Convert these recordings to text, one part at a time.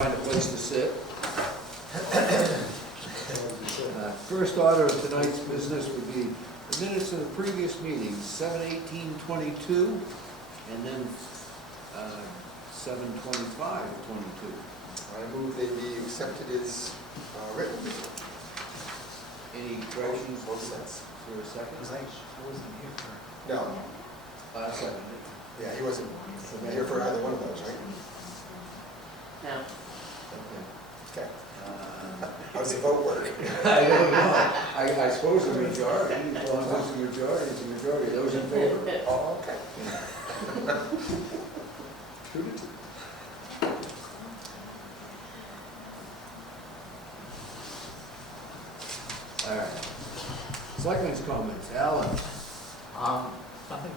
Find a place to sit. First order of tonight's business would be the minutes of the previous meetings, 7/18/22, and then 7/25/22. I move they be accepted as written. Any corrections? Both sets. For a second? I wasn't here for. No, Second. yeah, he wasn't here for either one of those, right? No. Okay. Okay. How's the vote work? I don't know. I suppose the majority, as long as it's a majority, it's a majority. Those in favor? Oh, okay. 2-2. All right. Selectmen's comments. Alan? Nothing.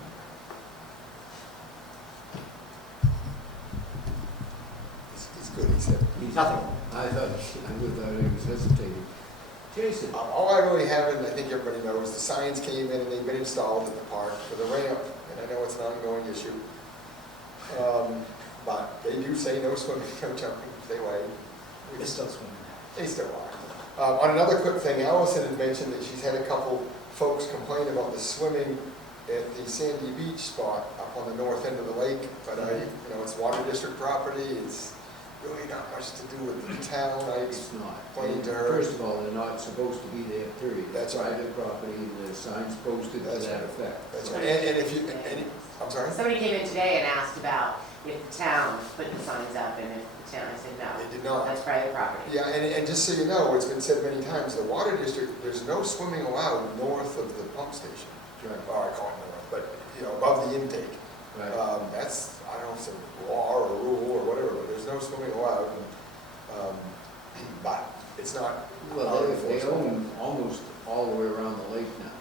He's good, he said. Nothing. I thought he was hesitating. Jason? All I really have, and I think everybody knows, the signs came in and they've been installed at the park for the ramp, and I know it's an ongoing issue. But they do say no swimming, no jumping, stay away. It's still swimming. They still are. On another quick thing, Allison had mentioned that she's had a couple folks complain about the swimming at the Sandy Beach spot up on the north end of the lake, but it's water district property, it's really not much to do with the town. I It's not. explained to her. First of all, they're not supposed to be there, period. That's right. Private property, and there's signs posted to That's that right. effect. That's right. And if you, I'm sorry? Somebody came in today and asked about if the town put the signs up, and if the town, I said no. They did not. That's private property. Yeah, and just so you know, it's been said many times, the water district, there's no swimming allowed north of the pump station. Right. Or I call it north, but, above the intake. Right. That's, I don't know if it's a law or a rule or whatever, but there's no swimming allowed. But it's not. Well, they own almost all the way around the lake now,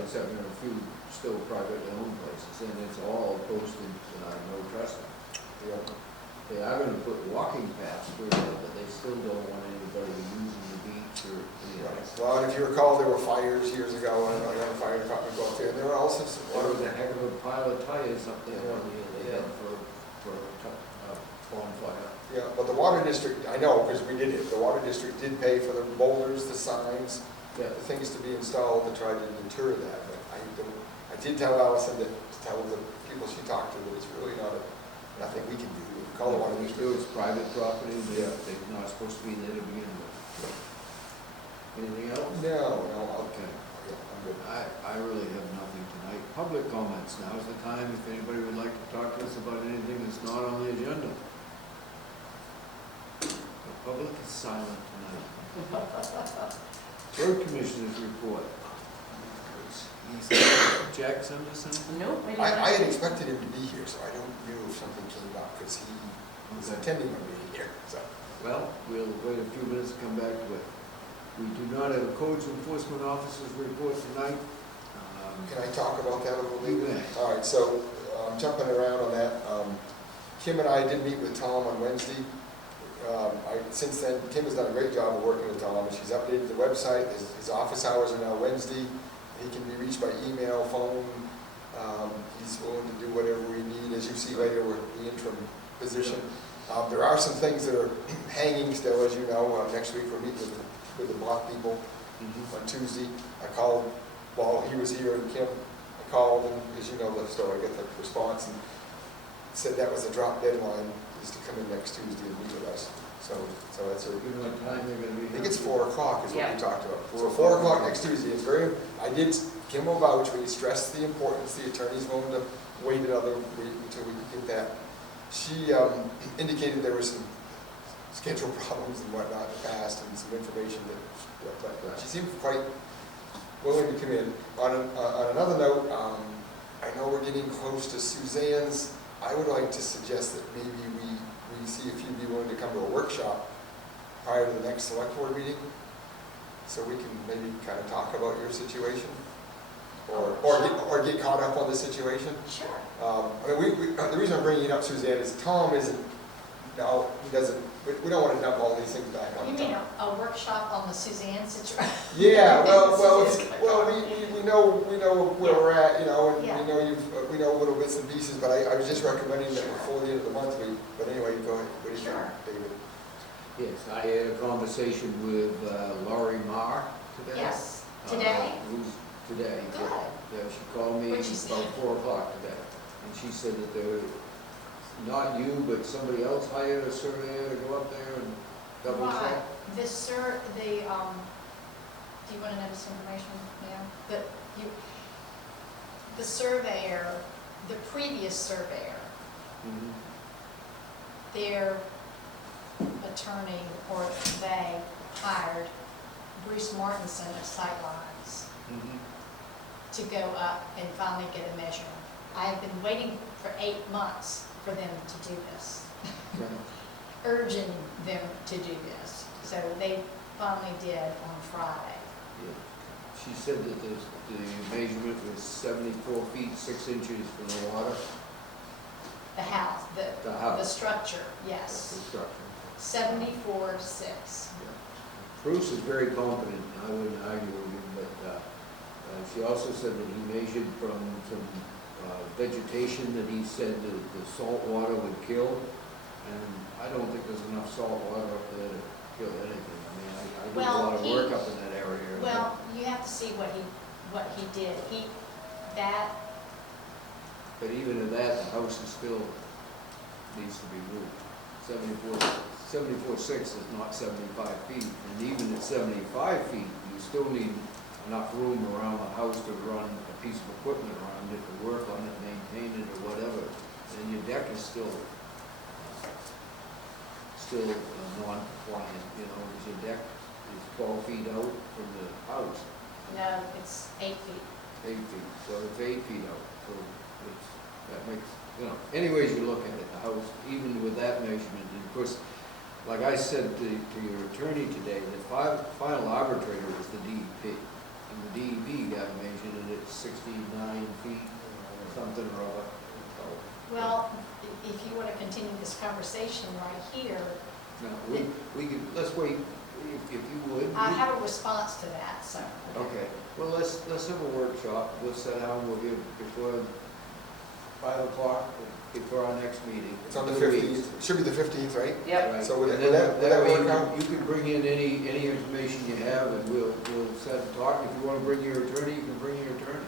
except in a few still privately owned places, and it's all posted, no trespass. Yeah. They are gonna put walking paths through there, but they still don't want anybody using the beach or any of that. Well, and if you recall, there were fires years ago, and I had a fire department go up there, and there were also some. There was a heck of a pile of tires up there they had for a bonfire. Yeah, but the water district, I know, because we did it, the water district did pay for the boulders, the signs, Yeah. the things to be installed to try to deter that, but I did tell Allison to tell the people she talked to that it's really nothing we can do. We can call the water district. It's private property, Yeah. they're not supposed to be there to begin with. Anything else? No, Okay. yeah, I'm good. I really have nothing tonight. Public comments, now's the time if anybody would like to talk to us about anything that's not on the agenda. The public is silent tonight. Road Commissioners report. Jack send us something? Nope. I had expected him to be here, so I don't know if something came up, because he was attending my meeting here, so. Well, we'll wait a few minutes to come back to it. We do not have a codes enforcement officer's report tonight. Can I talk about that a little bit? You may. All right, so jumping around on that, Kim and I did meet with Tom on Wednesday. Since then, Kim has done a great job of working with Tom, and she's updated the website. His office hours are now Wednesday. He can be reached by email, phone. He's willing to do whatever we need. As you see later, we're in the interim position. There are some things that are hanging still, as you know. Next week, we're meeting with the block people on Tuesday. I called while he was here, and Kim, I called, and because you know the story, I got the response, and said that was the drop deadline, is to come in next Tuesday and meet with us. So that's a. You know what time they're gonna be? I think it's 4 o'clock is what Yeah. we talked about. So 4 o'clock next Tuesday is Kim will vouch, we stressed the importance, the attorney's willing to wait another week until we could get that. She indicated there were some schedule problems and whatnot in the past, and some information but she seemed quite willing to come in. On another note, I know we're getting close to Suzanne's. I would like to suggest that maybe we see if you'd be willing to come to a workshop prior to the next select board meeting, so we can maybe kind of talk about your situation, or get caught up on the situation. Sure. The reason I'm bringing it up, Suzanne, is Tom isn't. No, he doesn't. We don't want to dump all these things back on You Tom. mean a workshop on the Suzanne situation? Yeah, we know where we're at, and Yeah. we know little bits and pieces, but I was just recommending that before the end of the month, but anyway, go ahead. What do you think, Sure. David? Yes, I had a conversation with Laurie Marr today. Yes, today? Who's today? Good. Yeah, she called me What'd she say? about 4 o'clock today, and she said that there, not you, but somebody else hired a surveyor to go up there and double Right, check. do you want to know this information now? The surveyor, the previous surveyor, Mhm. their attorney, or they hired Bruce Martinson of Sightlines Mhm. to go up and finally get a measurement. I have been waiting for 8 months for them to do this, Okay. urging them to do this. So they finally did on Friday. Yeah. She said that the measurement was 74 feet, 6 inches from the water. The house, The the house. structure, That's yes, the structure. 74.6. Bruce is very confident, I wouldn't argue with him, but she also said that he measured from some vegetation that he said that the salt water would kill, and I don't think there's enough salt water up there to kill anything. I mean, I do a Well, lot of work up in that area. and Well, you have to see what he did. But even at that, the house is still, needs to be moved. 74.6 is not 75 feet, and even at 75 feet, you still need enough room around the house to run a piece of equipment around it, to work on it, maintain it, or whatever. And your deck is still non-compliant, you know, because your deck is 12 feet out from the house, No, it's 8 feet. 8 feet, so it's 8 feet out, so it's, that makes, you know, anyways you look at it, the house, even with that measurement, and of course, like I said to your attorney today, the final arbitrator was the DEP, and the DEP got measured and it's 69 feet, something or other. So, Well, if you want to continue this conversation right here, now, we could, let's wait, if you would. I have a response to that, so. Okay, well, let's have a workshop, we'll sit down, we'll give, before 5 o'clock, before our next meeting. It's on the 2 weeks. 15th, it should be the 15th, right? Yep. Right. So would And that- then would that way work out? You can bring in any information you have, and we'll set and talk. If you want to bring your attorney, you can bring your attorney.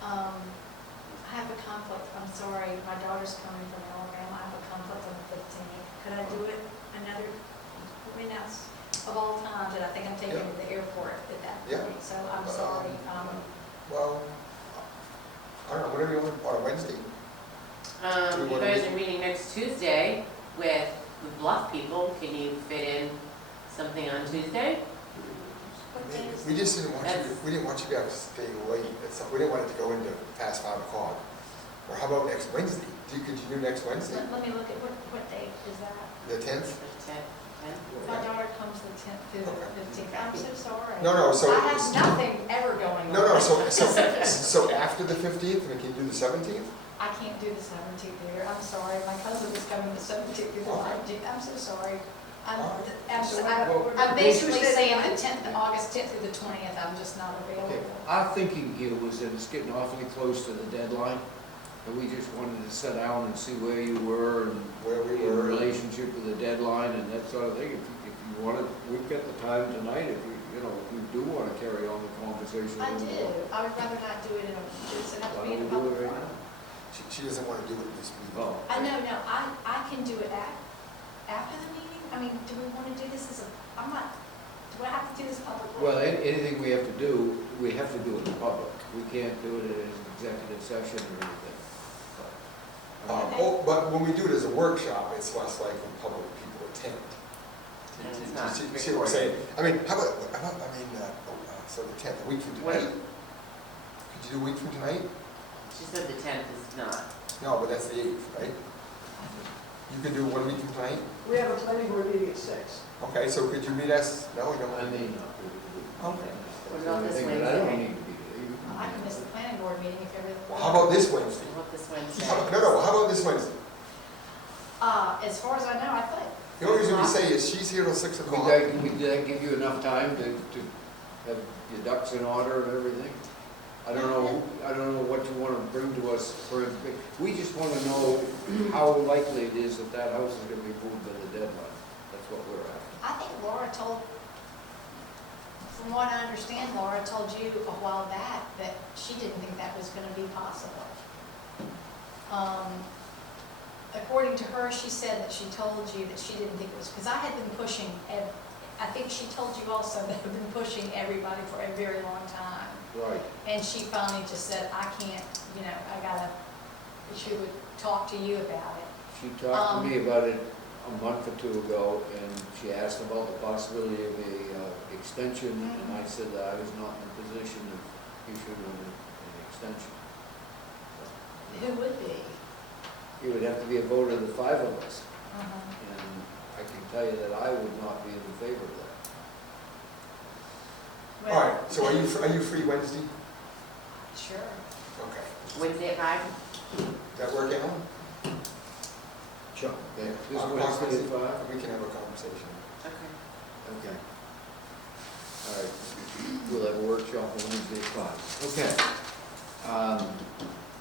I have a conflict, I'm sorry, my daughter's coming from Alabama, I have a conflict on the 15th. Could I do it another, I mean, that's of all times, and I think I'm taking Yeah. it to the airport at that Yeah. point, so I'm sorry. Well, I don't know, whatever you want, on Wednesday. You guys are meeting next Tuesday with the Bluff people. Can you fit in something on Tuesday? What day is We just didn't want you, That's- we didn't want you to have to stay late, we didn't want it to go into past 5 o'clock. Or how about next Wednesday? Could you do next Wednesday? Let me look at, what date is that? The 10th? My daughter comes the 10th through the Okay. 15th, I'm so sorry. No, so. I have nothing ever going on. No, so after the 15th, we can do the 17th? I can't do the 17th either, I'm sorry, my cousin is coming the 17th through the 19th, I'm so sorry. Alright. I'm basically saying the 10th, August 10th through the 20th, I'm just not Okay, available. our thinking here was that it's getting awfully close to the deadline, and we just wanted to sit down and see where you were and Where we in were. relationship to the deadline and that sort of thing. If you wanted, we've got the time tonight, if you know, if you do want to carry on the conversation. I a little do, more. I would rather not do it in a, it's enough to Why be in a don't we do public it right forum. now? She doesn't want to do it this week. Oh. I can do it after the meeting, I mean, do we want to do this as a, do I have to do this publicly? Well, anything we have to do, we have to do it in public. We can't do it as an executive session or anything. But when we do it as a workshop, it's less likely public people attend. And it's not You see what I'm saying? I mean, so the 10th, a week from What? tonight? Could you do a week from tonight? She said the 10th is not. No, but that's the 8th, right? You could do 1 week from tonight? We have a planning board meeting at 6. Okay, so could you meet us? No, we I don't. may not be able to do it. Okay. What about this I think that I don't Wednesday? need to be there. You can I be can miss the planning board meeting if everything. Well, how about this Wednesday? What about this Wednesday? No, how about this Wednesday? As far as I know, I could. The only reason we say is she's here till 6 o'clock. Would that give you enough time to have your ducks in order and everything? I don't know what you want to bring to us for, we just want to know how likely it is that that house is going to be moved by the deadline. told, from what I understand, Laura told you a while back that she didn't think that was gonna be possible. According to her, she said that she told you that she didn't think it was, because I had been pushing, I think she told you also that I've been pushing everybody for a very long time. Right. And she finally just said, I can't, you know, I gotta, she would talk to you about it. She talked to me about it a month or two ago, and she asked about the possibility of a extension, and I said that I was not in a position of issuing an extension. Who would be? It would have to be a vote of the five of us, Uh-huh. and I can tell you that I would not be in favor of that. All right, so are you free Wednesday? Sure. Okay. Wednesday at 5? Does that work out? Sure. Okay, this On Wednesday at 5? We can have a conversation. Okay. Okay. All right, we'll have a workshop on Wednesday at 5. Okay.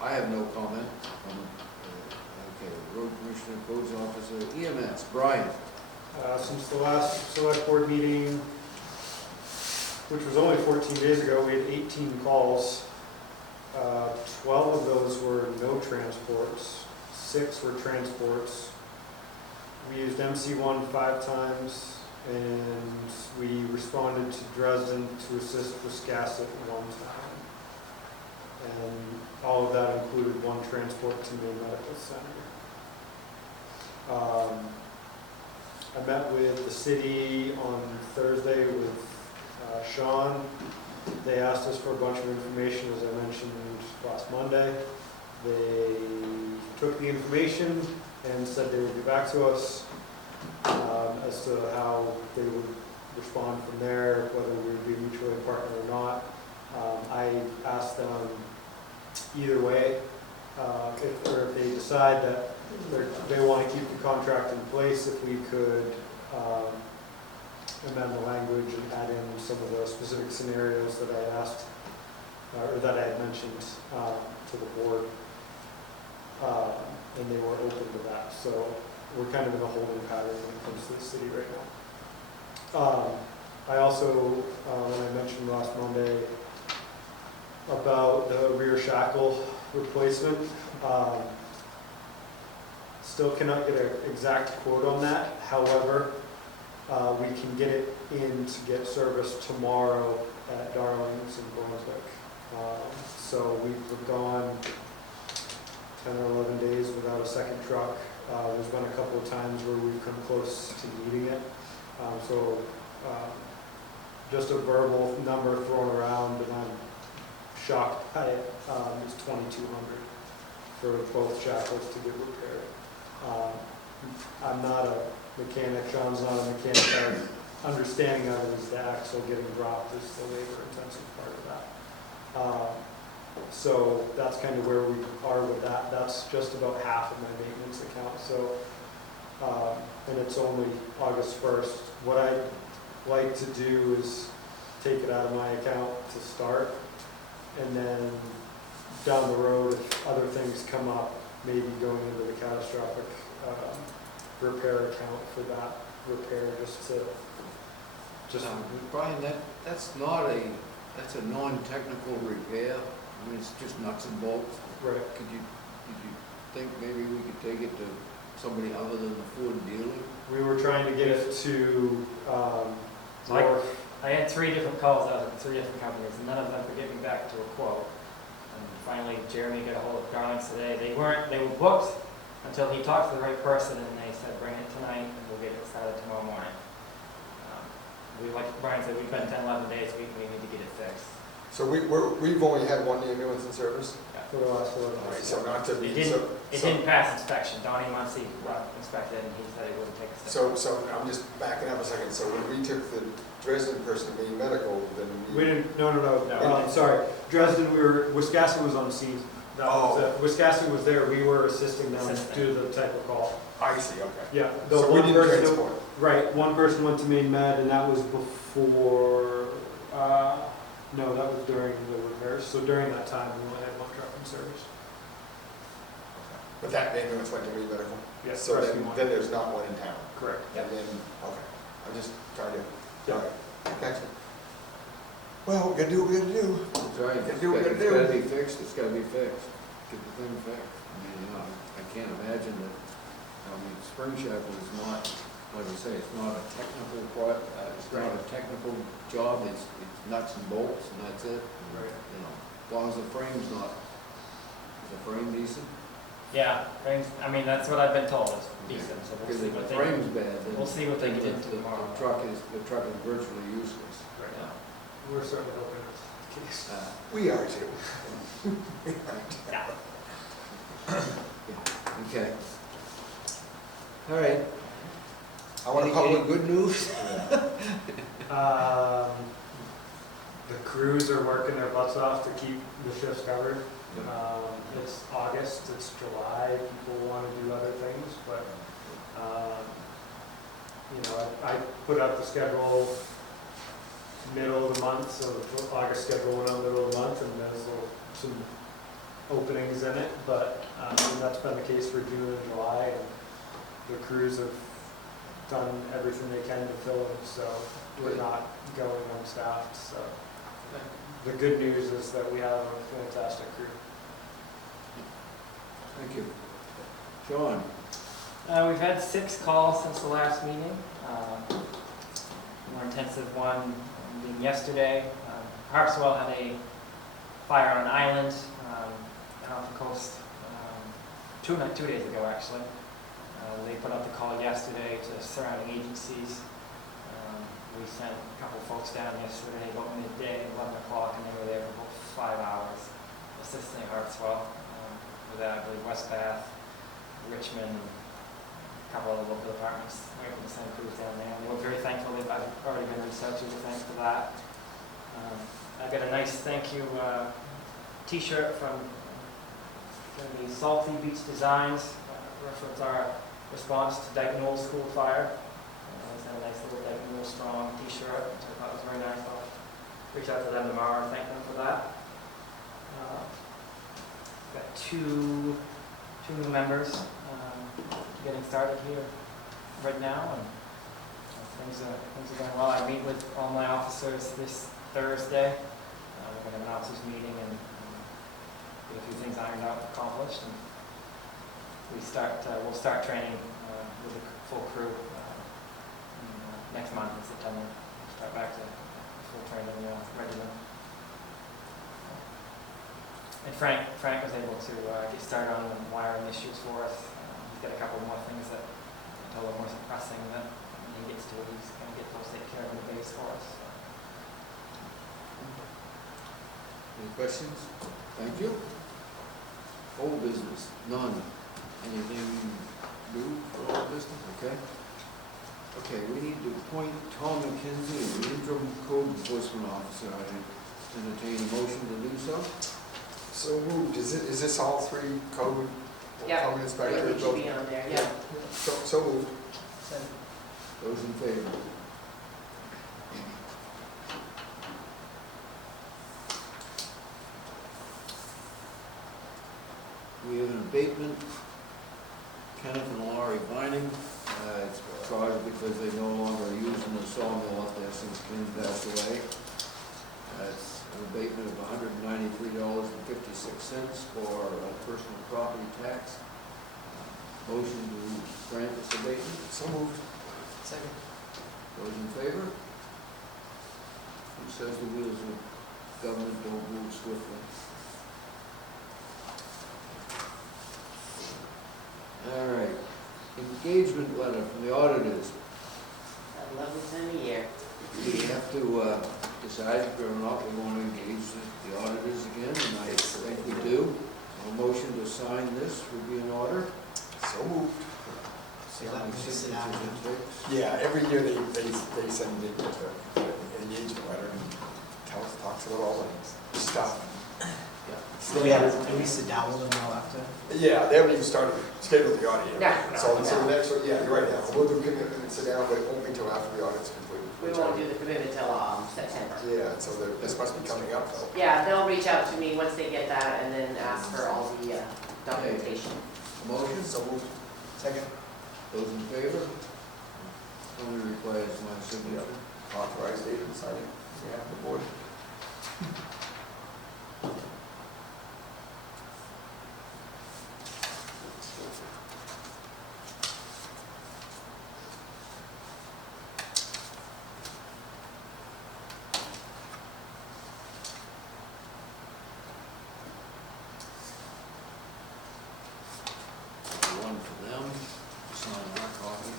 I have no comment. Okay, road commissioner, codes officer, EMS, Brian. Since the last select board meeting, which was only 14 days ago, we had 18 calls. 12 of those were no transports, 6 were transports. We used MC1 5 times, and we responded to Dresden to assist Wiscasset 1 time. And all of that included 1 transport to Maine Medical Center. I met with the city on Thursday with Sean. They asked us for a bunch of information, as I mentioned last Monday. They took the information and said they would get back to us as to how they would respond from there, whether we would be mutually a partner or not. I asked them either way, if they decide that they want to keep the contract in place, if we could amend the language and add in some of the specific scenarios that I asked, or that I had mentioned to the board, and they were open to that. So we're kind of in a holding pattern when it comes to the city right now. I also, when I mentioned last Monday about the rear shackle replacement, still cannot get an exact quote on that. However, we can get it in to get serviced tomorrow at Darling's in Brunswick. So we've gone 10 or 11 days without a second truck. There's been a couple of times where we've come close to needing it. Just a verbal number thrown around, and I'm shocked by it, is $2,200 for both shackles to get repaired. I'm not a mechanic, Sean's not a mechanic. Our understanding of it is the axle getting dropped is the labor-intensive part of that. So that's kind of where we are with that. That's just about half of my maintenance account. So, and it's only August 1st. What I'd like to do is take it out of my account to start, and then down the road, if other things come up, maybe going into the catastrophic repair account for that repair, Brian, that's a non-technical repair. I mean, it's just nuts and bolts. right. Did you think maybe we could take it to somebody other than the Ford dealer? We were trying to get it to Mike? North. I had 3 different calls out of 3 different companies, and none of them could get me back to a quote. And finally, Jeremy got a hold of Darlings today. They were booked until he talked to the right person, and they said, bring it tonight, and we'll get it started tomorrow morning. Like Brian said, we've been 10, 11 days, we need to get it fixed. So we've only had 1 ambulance in service? For the last 11 All right, months. so not to It be, didn't pass inspection. Donnie Muncie inspected, and he said he wouldn't take a step. so I'm just backing up a second. So when we took the Dresden person to Maine Medical, then We didn't, no. No. Sorry, Dresden, Wiscasset was on the scene. That was it. Wiscasset was there, we were assisting them do the type of call. I see, okay. Yeah. So we didn't transport. Right, one person went to Maine Med, and that was before, no, that was during the repairs. So during that time, we only had 1 truck in service. But that ambulance went to Maine Medical? Yes. So then there's not one in town? Correct. And then, okay, I'm just trying to All right, gotcha. Well, we gotta do what we gotta do. That's right, Gotta do what we it's gotta do. gotta be fixed, it's gotta be fixed, get the thing fixed. I mean, you know, I can't imagine that, I mean, spring shackle is not, like I say, it's not a technical it's not a technical job, it's nuts and bolts and that's it. Right. You know, as long as the frame's not, is the frame decent? Yeah, I mean, that's what I've been told, it's decent, so we'll Because see if what the they, frame's bad, then. we'll see what they get the- into tomorrow. The truck is virtually useless. Right. Yeah. We're certainly hoping it's the case. We are too. Yeah. Okay. All right. I want to Any public, good news? The crews are working their butts off to keep the shifts covered. It's August, it's July, people want to do other things, but, I put out the schedule middle of the month, so the August schedule went out middle of the month, and there's some openings in it, but that's been the case for June and July, and the crews have done everything they can to fill them, so we're not going unstaffed, so. The good news is that we have a fantastic crew. Thank you. John? We've had 6 calls since the last meeting. More intensive one being yesterday. Harpswell had a fire on an island off the coast 2 days ago, actually. They put out the call yesterday to surrounding agencies. We sent a couple folks down yesterday about midday, 11 o'clock, and they were there for about 5 hours assisting Harpswell with that, I believe West Bath, Richmond, and a couple other local departments right from the same crews down there. And they were very thankful. I've already been reached out to thanks for that. I got a nice thank you T-shirt from the Salty Beach Designs. Reference our response to Dayton Old School Fire. It's a nice little Dayton Old Strong T-shirt, which I thought was very nice. I'll reach out to them tomorrow and thank them for that. Got two new members getting started here right now, and things are going well. I meet with all my officers this Thursday. We're going to have an officers meeting and get a few things ironed out and accomplished. And we'll start training with the full crew next month in September. Start back to full training regular. And Frank was able to get started on the wiring issues for us. He's got a couple more things that I told him were pressing that when he gets to it, he's going to get those taken care of in the base for us. Any questions? Thank you. Old business, none. Anything new for old business? Okay. Okay, we need to appoint Tom McKenzie as the interim code enforcement officer. I entertain a motion to do so. so moved, is this all 3 code? Yeah. Code inspector? It should be on there, yeah. So moved. Those in favor? We have an abatement, Kenneth and Laurie Vining. It's charged because they no longer are using the sawmill up there since Ken passed away. It's an abatement of $193.56 for personal property tax. Motion to grant this abatement. So moved. Second. Those in favor? Who says the wheels of government don't move swiftly? All right, engagement letter from the auditors. That lovely time of year. We have to decide whether or not we want to engage the auditors again, and I think we do. A motion to sign this would be in order. So moved. So let me Signatures sit down. it takes. Yeah, every year they send me an engagement letter and talks about all the stuff. Do we sit down with them now after? Yeah, they haven't even started scheduled the audit yet. No, So no. the next one, yeah, you're right, now. We'll do commitment and sit down, but it won't be until after the audit's complete. We won't do the commitment till September. Yeah, so this must be coming up though. Yeah, they'll reach out to me once they get that and then ask for all the documentation. Motion, So moved. Second. those in favor? Only requires my signature. authorize David to sign it on behalf of the board. One for them, sign our copy.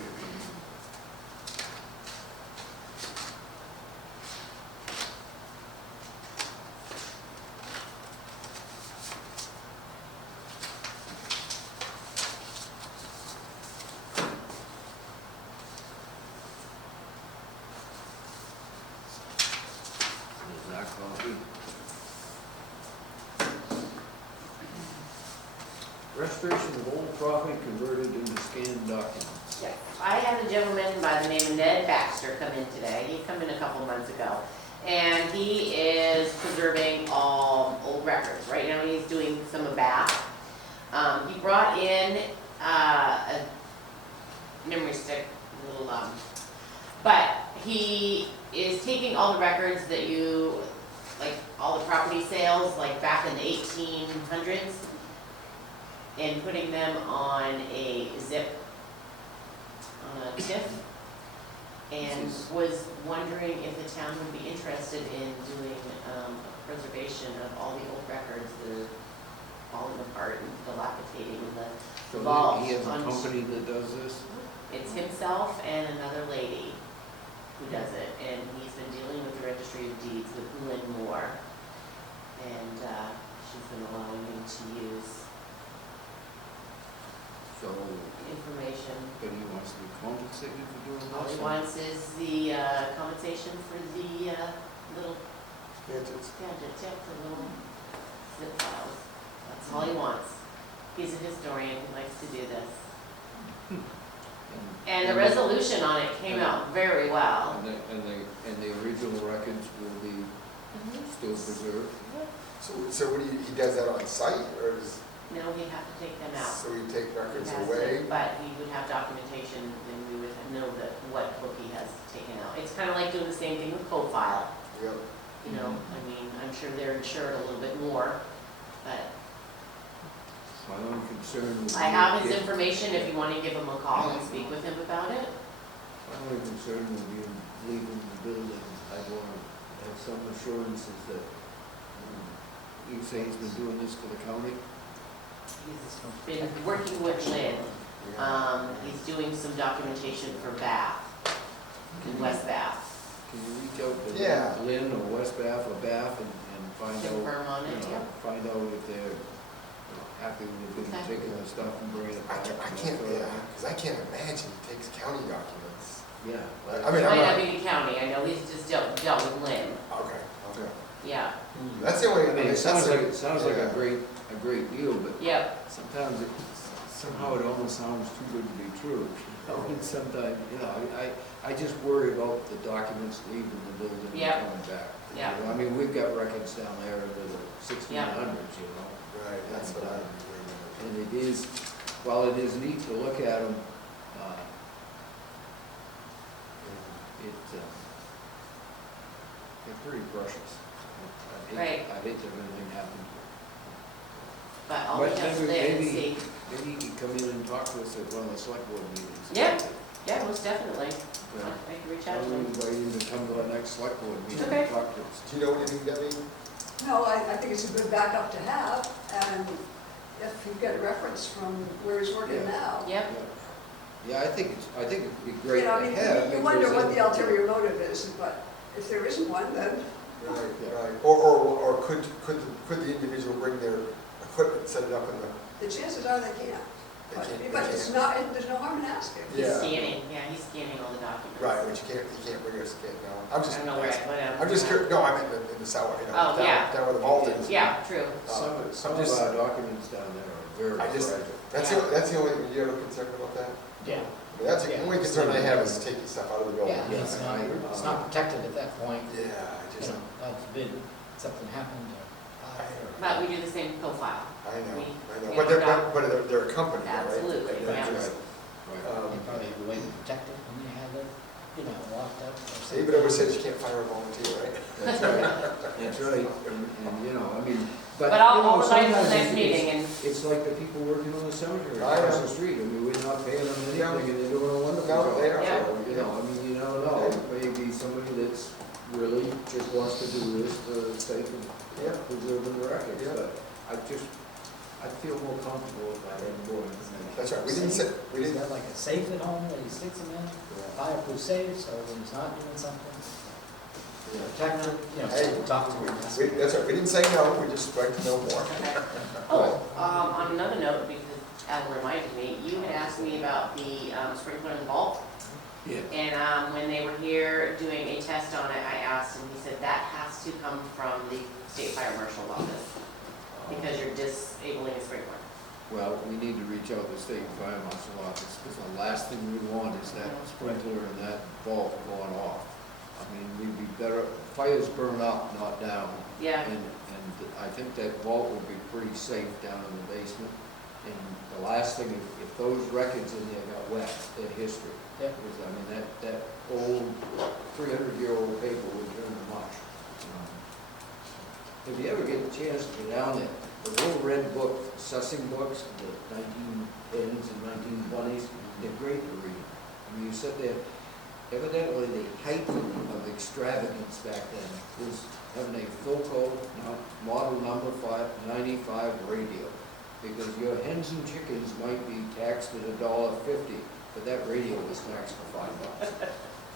There's our copy. Restoration of old property converted into scanned documents. Yeah, I had a gentleman by the name of Ned Baxter come in today. He come in a couple months ago. And he is preserving all old records. Right now he's doing some of Bath. He brought in a memory stick, but he is taking all the records that you, like all the property sales, like back in the 1800s, and putting them on a zip, on a TIFF, and was wondering if the town would be interested in doing a preservation of all the old records that are falling apart and dilapidating the So vault. he has a company that does this? It's himself and another lady who does it, and he's been dealing with the Registry of Deeds with Lynn Moore, and she's been allowing him to use So, information. but he wants to be compensated for doing this? All he wants is the compensation for the little Gadgets. gadgets, yeah, the little zip files. That's all he wants. He's a historian, he likes to do this. And the resolution on it came out very well. And the original records will be still preserved? So what do you, he does that on site, or does, No, he'd have to take them out. so he take He records has away? to, but he would have documentation, and we would know that what book he has taken out. It's kind of like doing the same thing with co-file, Yep. you know, I mean, I'm sure they're insured a little bit more, but My own concern would be. I have his information if you want to give him a call and speak with him about it. My only concern would be leaving the building. I'd want to have some assurances that, you say he's been doing this for the county? He's been working with Lynn. He's doing some documentation for Bath, in West Bath, Can you reach out to Yeah. Lynn or West Bath or Bath and find out, confirm on it, you know, yeah. find out if they're happy with him Okay. taking the stuff and bringing it I back? can't, yeah, because I can't imagine he takes county documents. Yeah. I mean, I'm Might not not, be the county, I know he's just dealt with Lynn, okay, okay. yeah, That's the only, I mean, it sounds like yeah. a great deal, but yep, sometimes somehow it almost sounds too good to be true. You know, and sometimes, you know, I just worry about the documents leaving the building and Yep. coming back. Yep. You know, I mean, we've got records down there into the 1600s, you know. Right, that's what I'm worried about. And it is, while it is neat to look at them, they're pretty precious. Right. I hate to have anything happen. but all we But have to live and see. maybe you can come in and talk to us at one of the select board meetings. Yeah. Yeah, most definitely, Yeah. I can reach I out to would him. invite you to come to our next select board meeting Okay. and talk to us. Do you know anything, Debbie? No, I think it's a good backup to have, and if you get a reference from where he's working Yeah. now. Yep, Yeah, I think it'd be great You know, to I mean, have. you wonder because what then- the ulterior motive is, but if there isn't one, then Right, Yeah. right. Or could the individual bring their equipment, set it up in the, the chances are they can't. they But can't- but they it's can't. not, there's no harm in asking. he's Yeah. scanning, he's scanning all the documents. Right, but you can't bring us, no, I'm I just, don't know where I put him. I'm just curious, no, I'm in the south, you know, Oh, yeah. down where the vault is. Yeah, true, Some I'm of just- our documents down there are very I just- fragile. That's the only, you ever concerned about that? Yeah. I mean, that's the only concern I have is taking stuff out of the building. Yeah, it's not protected at that point, Yeah, I you just, know, God forbid something happened or fire or. but we do the same profile. I know, we but they're, have they're a company, right? Absolutely, They're yeah. just- Right. They probably have a way to protect it when you have it, you know, locked up or David always says you can't fire a volunteer, right? That's right, that's right, and, you know, I mean, but. But I'll you know, remind you the sometimes next it's- meeting and, It's like the people working on the cemetery I across know. the street, I mean, we're not paying them No. anything, and they're doing a wonderful No, job. they are. Yeah. You know, I mean, you never know, maybe somebody that's really just wants to do this for the sake of Yeah. preserving the records, Yeah. but I feel more comfortable with that on board. That's right, we didn't say, we He's didn't, got like a safe at home that he sticks them in, fireproof safe, so when he's not doing something, protected, you know, Hey. so talk to him. that's right, we didn't say no, we just like to know more. okay. Oh, on another note, because Al reminded me, you had asked me about the sprinkler in the vault. Yeah. And when they were here doing a test on it, I asked him, he said that has to come from the state fire marshal's office because you're disabling a sprinkler. Well, we need to reach out to the state fire marshal office, because the last thing we want is that sprinkler and that vault going off. I mean, we'd be better, fires burn up, not down. Yeah, And I think that vault would be pretty safe down in the basement. And the last thing, if those records in there got wet, they're history. Yeah. Because, I mean, that old 300-year-old paper would turn to mush. If you ever get a chance to go down there, the little red book, sussing books, the 1910s and 1920s, they're great to read. I mean, you sit there, evidently the height of extravagance back then was having a Philco model number 95 radio. Because your hens and chickens might be taxed at $1.50, but that radio was taxed for $5.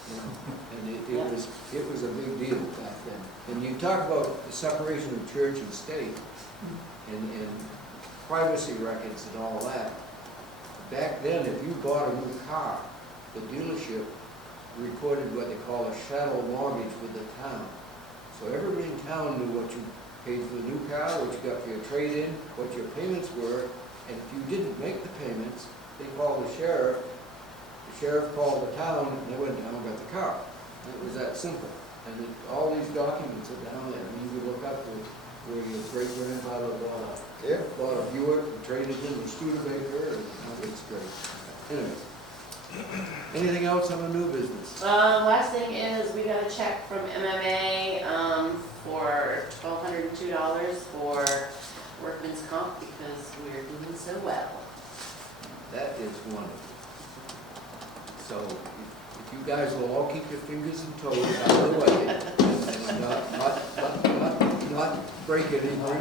You know, and it was a big deal back then. And you talk about the separation of church and state, and privacy records and all that. Back then, if you bought a new car, the dealership recorded what they call a shadow mortgage with the town. So everybody in town knew what you paid for the new car, what you got for your trade-in, what your payments were, and if you didn't make the payments, they called the sheriff called the town, and they went down and got the car. And it was that simple. And all these documents are down there, and you can look up to where your great-grandfather bought a Buick and traded in the Studebaker, and it's great. Anyway, anything else on the new business? last thing is, we got a check from MMA, for $1,202 for workman's comp because we're doing so well. That is wonderful. So if you guys will all keep your fingers and toes out of the way and not break anything or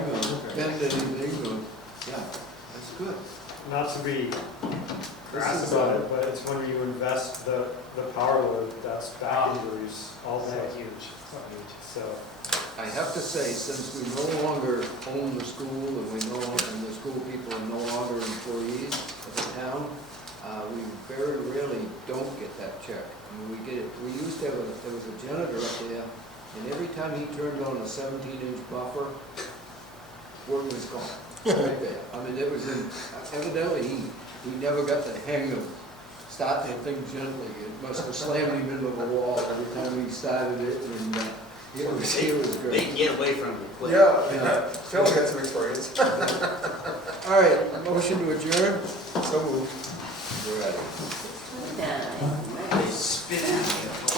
bend anything, or, yeah, that's good. Not to be crass This is, about it, but it's when you invest the power load that's back injuries also. That's huge, it's not huge. So, I have to say, since we no longer own the school and and the school people are no longer employees of the town, we very rarely don't get that check. I mean, we get it, we used to have, there was a janitor up there, and every time he turned on a 17-inch buffer, work was gone, right there. I mean, it was evidently he never got the hang of starting the thing gently. It must have slammed him into the wall every time he started it, and it was They great. can get away from it quick. Yeah, Phil had some experience. All right, motion to adjourn? So moved. We're at it. Nice. They spit at you.